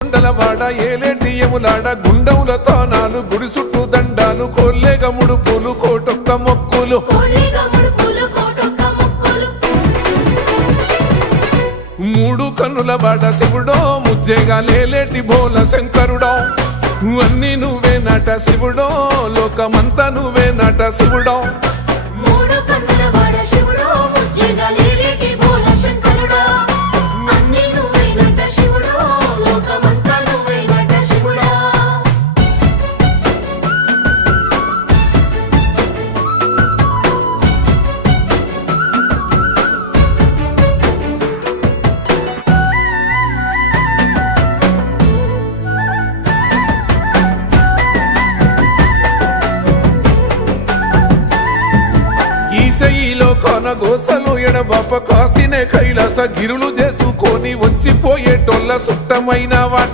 కొండలవాడ ఏలేటి యములాడ గుండముల తానాలు గుడి చుట్టూ దండాలు కోల్లేగ ముడుపులు కోటొక్క మొక్కులు మూడు కన్నుల వాడ శివుడో ముజ్జేగా లేలేటి బోల శంకరుడో అన్ని నువ్వే నట శివుడో లోకమంతా నువ్వే నట శివుడో ఈశయిలో కొనగోసలు ఎడబాప కాసినే కైలాస గిరులు చేసుకొని వచ్చిపోయేటోళ్ళ సుట్టమైన వాట